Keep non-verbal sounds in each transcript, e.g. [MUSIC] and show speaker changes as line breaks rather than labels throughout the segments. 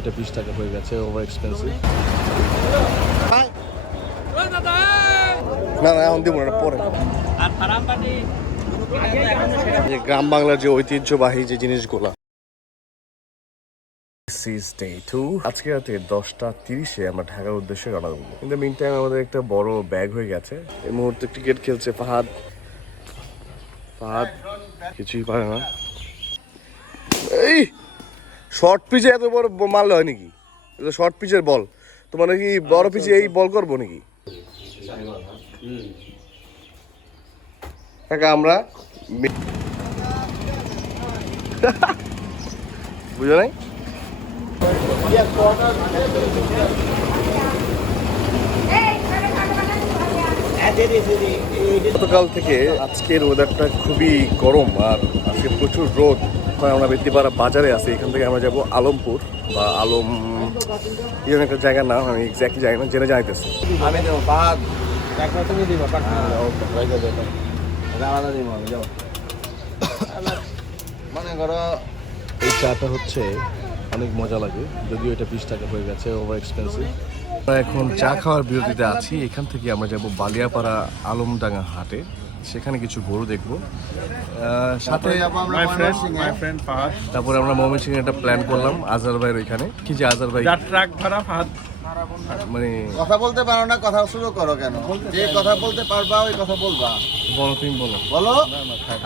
এটা বিশ টাকা হয়ে গেছে ওভার এক্সপেন্সিভ
না না এখন দিব না পরে। যে গ্রাম বাংলার যে ঐতিহ্যবাহী যে জিনিসগুলা ডে টু আজকে রাতে দশটা তিরিশে আমরা ঢাকার উদ্দেশ্যে রওনা দেবো। কিন্তু মিন টাইম আমাদের একটা বড় ব্যাগ হয়ে গেছে। এই মুহূর্তে ক্রিকেট খেলছে ফাহাদ। ফাহাদ কিছুই পারে না। এই শর্ট পিচে এত বড় মারলে হয় নাকি? শর্ট পিচের বল তোমার নাকি বড় পিচে এই বল করব নাকি? কাকা আমরা [LAUGHS] বুঝো নাই? গতকাল থেকে আজকের ওয়েদারটা খুবই গরম আর আজকে প্রচুর রোদ। এখন আমরা বেতিপাড়া বাজারে আছি। এখান থেকে আমরা যাব আলমপুর বা আলম এই জন্য একটা জায়গার নাম আমি এক্স্যাক্টলি জানি না জেনে জানাইতেছি
আমি দেবো বাদ একবার তুমি দিবা আলাদা দিব আমি মনে করো
এই চাটা হচ্ছে অনেক মজা লাগে। যদিও এটা বিশ টাকা হয়ে গেছে ওভার এক্সপেন্সিভ আমরা এখন চা খাওয়ার বিরতিতে আছি। এখান থেকে আমরা যাব বালিয়াপাড়া আলমডাঙ্গা হাটে। সেখানে কিছু গরু দেখব। সাথে
my friend my friend Fahad.
তারপরে আমরা ময়মনসিং একটা প্ল্যান করলাম আজার ভাইয়ের ওইখানে। কি যে আজার ভাই
ট্রাক ভাড়া ফাহাদ।
মানে
কথা বলতে পারো না কথা শুরু করো কেন? যে কথা বলতে পারবা ওই কথা বলবা।
বলো তুমি বলো।
বলো?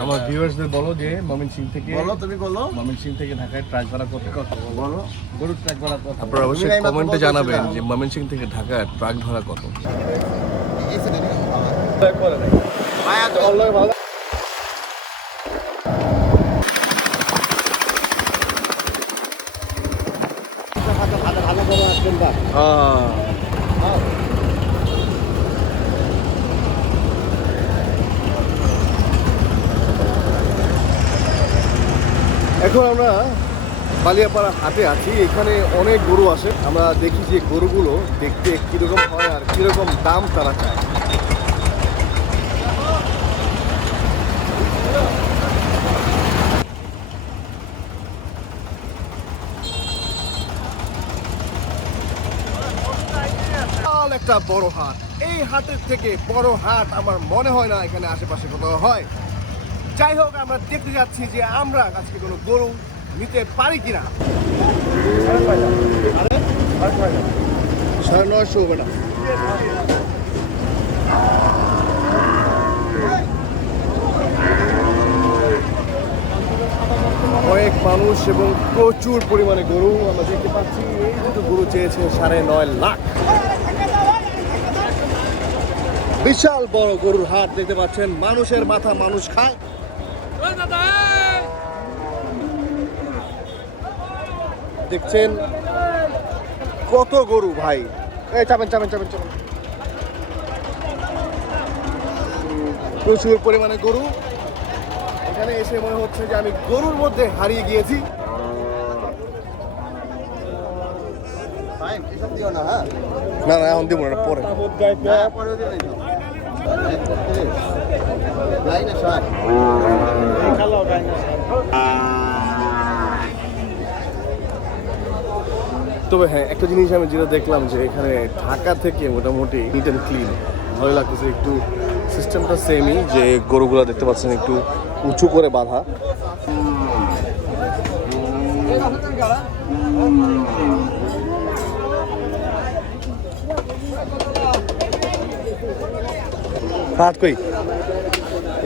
আমার ভিউয়ার্সদের বলো যে ময়মনসিং থেকে
বলো তুমি বলো।
ময়মনসিং থেকে ঢাকায় ট্রাক ভাড়া কত? কত?
বলো।
গরুর ট্রাক ভাড়া কত? আপনারা অবশ্যই কমেন্টে জানাবেন যে ময়মনসিং থেকে ঢাকায় ট্রাক ভাড়া কত।
মায়া
এখন আমরা বালিয়াপাড়া হাটে আছি। এখানে অনেক গরু আসে। আমরা দেখি যে গরুগুলো দেখতে কীরকম হয় আর কীরকম দাম তারা চায় বিশাল একটা বড় হাট। এই হাটের থেকে বড় হাট আমার মনে হয় না এখানে আশেপাশে কোথাও হয়। যাই হোক, আমরা দেখতে যাচ্ছি যে আমরা আজকে কোনো গরু নিতে পারি কিনা। সাড়ে নয়শো বেটা। অনেক মানুষ এবং প্রচুর পরিমাণে গরু আমরা দেখতে পাচ্ছি। এই দুটো গরু চেয়েছে সাড়ে নয় লাখ। বিশাল বড় গরুর হাট দেখতে পাচ্ছেন। মানুষের মাথা মানুষ খায়। দেখছেন কত গরু ভাই। এই চাপেন চাপেন চাপেন চাপেন। প্রচুর পরিমাণে গরু। এখানে এসে মনে হচ্ছে যে আমি গরুর মধ্যে হারিয়ে গিয়েছি।
না হ্যাঁ?
না না এখন দিব না পরে।
না, পরেও দিও না এসব। এক বত্রিশ। যাই না ষাট।
তবে হ্যাঁ একটা জিনিস আমি যেটা দেখলাম যে এখানে ঢাকা থেকে মোটামুটি নিট অ্যান্ড ক্লিন ভালো লাগতেছে একটু সিস্টেমটা সেমই যে গরুগুলো দেখতে পাচ্ছেন একটু উঁচু করে বাঁধা। কাট কই?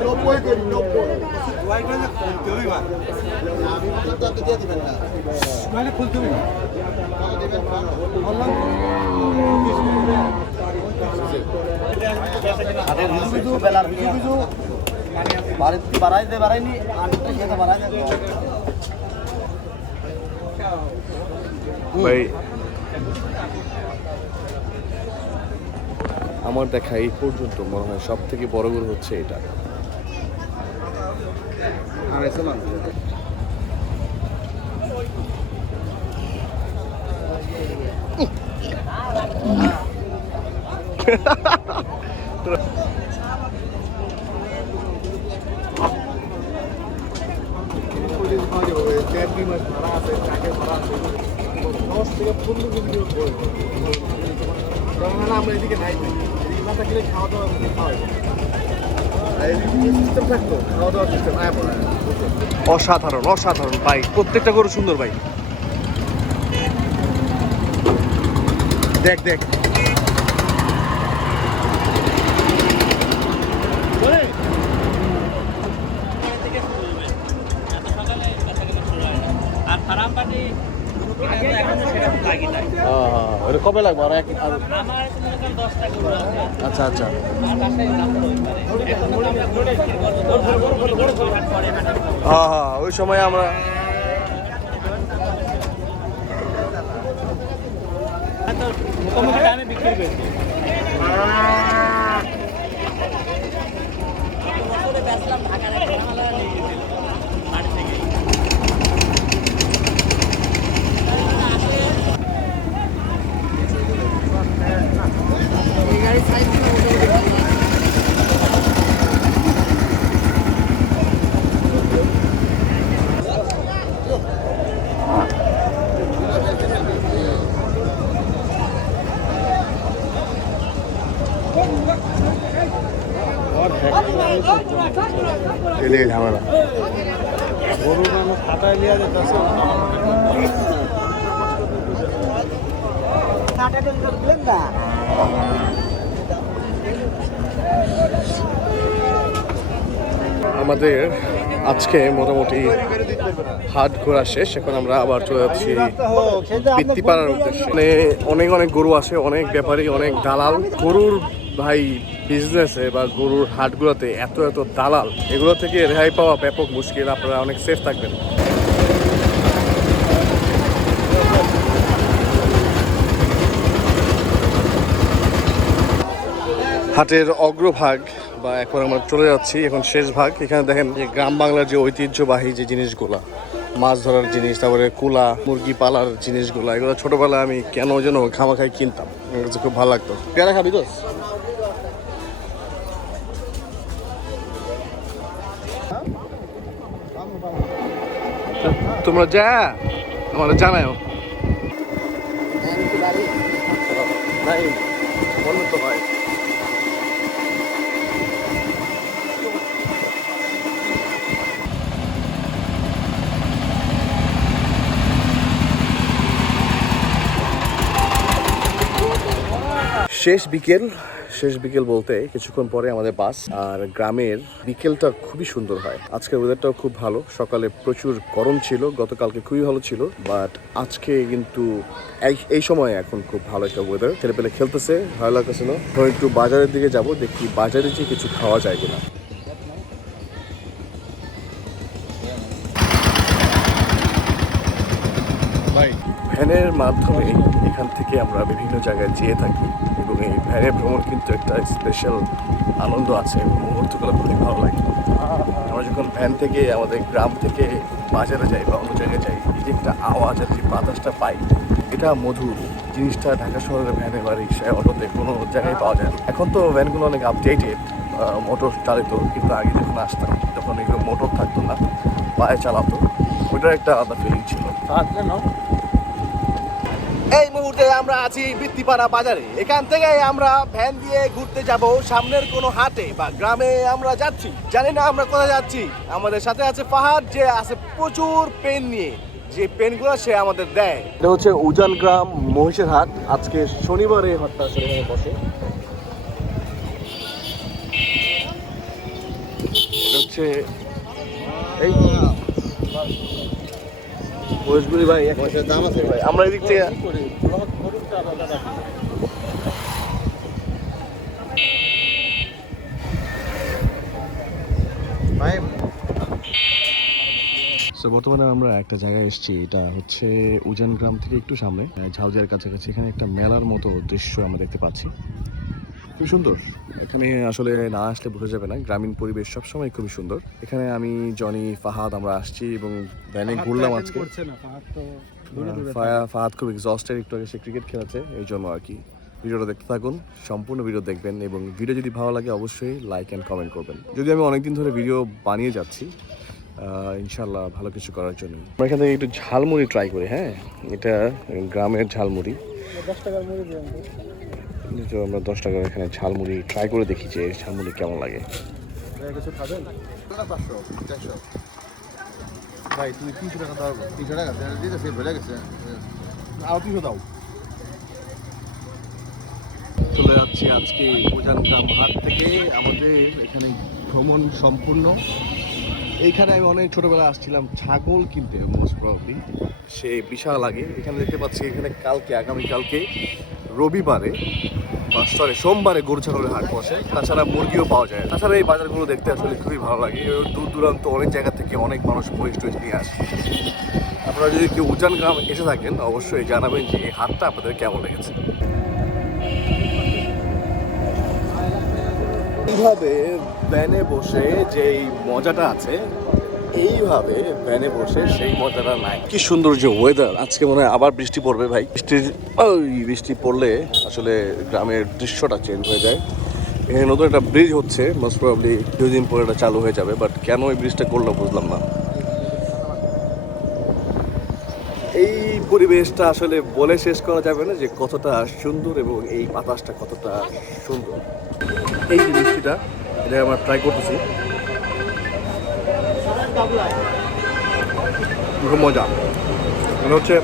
নব্বই করি নব্বই মানে খুলতে হবে কিছু কিছু বাড়িতে বাড়াইতে বাড়াইনি আটটা খেতে বাড়াইতে
ভাই আমার দেখা এই পর্যন্ত মনে হয় সব থেকে বড় গরু হচ্ছে এটা।
আমরা এদিকে নাই থাকলে খাওয়া দাওয়া খাওয়া সিস্টেম থাকতো খাওয়া সিস্টেম আয়
অসাধারণ অসাধারণ ভাই প্রত্যেকটা গরু সুন্দর ভাই। দেখ দেখ।
আর পাটি। সেরকম লাগি
ওটা কবে লাগবে? আর এক আচ্ছা আচ্ছা। হ্যাঁ হ্যাঁ ওই সময় আমরা
মোটামুটি টাইমে বিক্রি করছি বছরে বেচলাম ঢাকার এক খানাওয়ালা নিয়ে গেছিল হাট থেকে
আমাদের আজকে মোটামুটি হাট ঘোরা শেষ, এখন আমরা আবার চলে যাচ্ছি বৃত্তিপাড়ার উদ্দেশ্যে। মানে অনেক অনেক গরু আছে, অনেক ব্যাপারী, অনেক দালাল। গরুর ভাই বিজনেসে বা গরুর হাটগুলোতে এত এত দালাল, এগুলো থেকে রেহাই পাওয়া ব্যাপক মুশকিল, আপনারা অনেক সেফ থাকবেন। হাটের অগ্রভাগ, বা এখন আমরা চলে যাচ্ছি, এখন শেষ ভাগ। এখানে দেখেন যে গ্রাম বাংলার যে ঐতিহ্যবাহী যে জিনিসগুলা, মাছ ধরার জিনিস, তারপরে কুলা, মুরগি পালার জিনিসগুলো, এগুলো ছোটবেলায় আমি কেন যেন খামাখাই কিনতাম খুব ভালো লাগতো। পেয়ারা খাবি তো? তোমরা যা আমার জানাও শেষ বিকেল। শেষ বিকেল বলতে কিছুক্ষণ পরে আমাদের বাস, আর গ্রামের বিকেলটা খুবই সুন্দর হয়। আজকের ওয়েদারটাও খুব ভালো। সকালে প্রচুর গরম ছিল, গতকালকে খুবই ভালো ছিল বাট আজকে কিন্তু এই সময় এখন খুব ভালো একটা ওয়েদার ছেলে পেলে খেলতেছে, ভালো লাগতেছিল একটু বাজারের দিকে যাব, দেখি বাজারে যে কিছু খাওয়া যায় কিনা। মাধ্যমে এখান থেকে আমরা বিভিন্ন জায়গায় যেয়ে থাকি এবং এই ভ্যানে ভ্রমণ কিন্তু একটা স্পেশাল আনন্দ আছে মুহূর্তগুলো খুবই ভালো লাগে। আমরা যখন ভ্যান থেকে, আমাদের গ্রাম থেকে বাজারে যাই বা অন্য জায়গায় যাই, এই যে একটা আওয়াজ আর যে বাতাসটা পাই, এটা মধুর। জিনিসটা ঢাকা শহরের ভ্যানে বা রিক্সায়, অটোতে কোনো জায়গায় পাওয়া যায় না। এখন তো ভ্যানগুলো অনেক আপডেটেড মোটর চালিত, কিন্তু আগে যখন আসতাম, তখন এগুলো মোটর থাকতো না, পায়ে চালাতো। ওইটার একটা আলাদা ফিলিং ছিল। এই মুহূর্তে আমরা আছি বৃত্তিপাড়া বাজারে। এখান থেকে আমরা ভ্যান দিয়ে ঘুরতে যাব সামনের কোনো হাটে বা গ্রামে আমরা যাচ্ছি। জানি না আমরা কোথায় যাচ্ছি। আমাদের সাথে আছে পাহাড় যে আছে প্রচুর পেন নিয়ে। যে পেনগুলো সে আমাদের দেয়। এটা হচ্ছে উজান গ্রাম মহিষের হাট। আজকে শনিবারে হাটটা সেখানে বসে।
হচ্ছে এই ভাই
দাম আছে
ভাই। আমরা এদিক থেকে
ভাই
বর্তমানে আমরা একটা জায়গায় এসেছি এটা হচ্ছে উজান গ্রাম থেকে একটু সামনে আহ, ঝাউজিয়ার কাছাকাছি। এখানে একটা মেলার মতো দৃশ্য আমরা দেখতে পাচ্ছি। খুব সুন্দর। এখানে আসলে না আসলে বোঝা যাবে না গ্রামীণ পরিবেশ সবসময় খুবই সুন্দর। এখানে আমি জনি ফাহাদ আমরা আসছি এবং ভ্যানে ঘুরলাম আজকে। ফায়া- ফাহাদ খুব এক্সস্টেড একটু আগে সে ক্রিকেট খেলেছে এই জন্য আর কি। ভিডিওটা দেখতে থাকুন সম্পূর্ণ ভিডিও দেখবেন এবং ভিডিও যদি ভালো লাগে অবশ্যই লাইক অ্যান্ড কমেন্ট করবেন। যদি আমি অনেকদিন ধরে ভিডিও বানিয়ে যাচ্ছি ইনশাল্লাহ ভালো কিছু করার জন্য। আমরা এখান থেকে একটু ঝালমুড়ি ট্রাই করি হ্যাঁ? এটা গ্রামের ঝালমুড়ি।
দশ টাকার মুড়ি দিয়ে
তো আমরা দশ টাকার এখানে ঝালমুড়ি ট্রাই করে দেখি যে ঝালমুড়ি কেমন লাগে।
কিছু খাবেন?
পাঁচশো চারশো।
ভাই তুমি তিনশো টাকা দাও।
তিনশো টাকা? দিতে সে ভুলে গেছে।
আরও তিনশো দাও।
চলে যাচ্ছি আজকে উজান গ্রাম হাট থেকে। আমাদের এখানে ভ্রমণ সম্পূর্ণ। এইখানে আমি অনেক ছোটবেলা আসছিলাম ছাগল কিনতে মোস্ট প্রবলি সে বিশাল লাগে এখানে দেখতে পাচ্ছি এখানে কালকে আগামীকালকে রবিবারে সরি সোমবারে গরু ছাগলের হাট বসে। তাছাড়া মুরগিও পাওয়া যায়। তাছাড়া এই বাজারগুলো দেখতে আসলে খুবই ভালো লাগে। দূর দূরান্ত অনেক জায়গা থেকে অনেক মানুষ মহিষ নিয়ে আসে। আপনারা যদি কেউ উজান গ্রাম এসে থাকেন, অবশ্যই জানাবেন যে এই হাটটা আপনাদের কেমন লেগেছে। এইভাবে ভ্যানে বসে যেই মজাটা আছে এইভাবে ভ্যানে বসে সেই মজাটা নাই। কি সুন্দর যে ওয়েদার আজকে মনে হয় আবার বৃষ্টি পড়বে ভাই। বৃষ্টির, ওই বৃষ্টি পড়লে আসলে গ্রামের দৃশ্যটা চেঞ্জ হয়ে যায়। এখানে নতুন একটা ব্রিজ হচ্ছে মোস্ট প্রবলি দুদিন পরে এটা চালু হয়ে যাবে বাট কেন এই ব্রিজটা করল বুঝলাম না। এই পরিবেশটা আসলে বলে শেষ করা যাবে না যে কতটা সুন্দর এবং এই বাতাসটা কতটা সুন্দর। এই যে মিষ্টিটা এটা আমরা ট্রাই করতেছি। খুব মজা। এটা হচ্ছে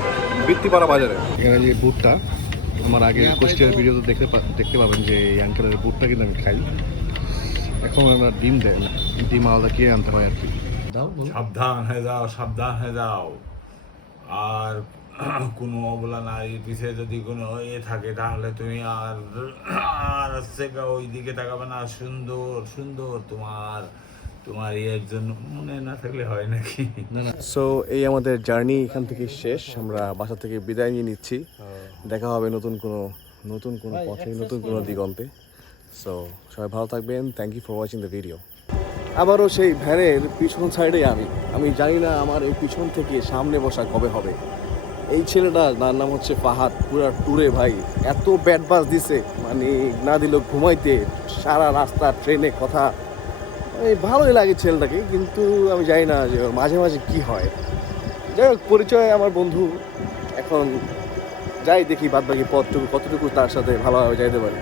বৃত্তিপাড়া বাজারে। এখানে যে বুটটা আমার আগে কুষ্টিয়ার ভিডিওতে দেখতে পা- দেখতে পাবেন যে এই আঙ্কেলের বুটটা কিন্তু আমি খাই। এখন আমরা ডিম দেয় না ডিম আলাদা কিনে আনতে হয় আর কি। দাও
সাবধান হয়ে যাও সাবধান হয়ে যাও। আর [CLEARS THROAT] কোনো অবলা নারীর পিছিয়ে যদি কোনো এ থাকে তাহলে তুমি আর আর হচ্ছে গা ওই দিকে তাকাবে না। সুন্দর সুন্দর তোমার তোমার ইয়ের জন্য মনে না থাকলে হয় নাকি?
সো এই আমাদের জার্নি এখান থেকে শেষ। আমরা বাসা থেকে বিদায় নিয়ে নিচ্ছি। দেখা হবে নতুন কোনো নতুন কোনো পথে নতুন কোনো দিগন্তে। সো সবাই ভালো থাকবেন। Thank you for watching the video আবারও সেই ভ্যানের পিছন সাইডে আমি। আমি জানি না আমার এই পিছন থেকে সামনে বসা কবে হবে। এই ছেলেটা তার নাম হচ্ছে ফাহাদ পুরা ট্যুরে ভাই এত ব্যাড বাস দিছে। মানে না দিল ঘুমাইতে সারা রাস্তা ট্রেনে কথা ভালোই লাগে ছেলেটাকে, কিন্তু আমি জানি না যে মাঝে মাঝে কি হয়। যাই হোক, পরিচয় আমার বন্ধু। এখন যাই দেখি বাদবাকি পথটুকু, কতটুকু তার সাথে ভালোভাবে যাইতে পারি।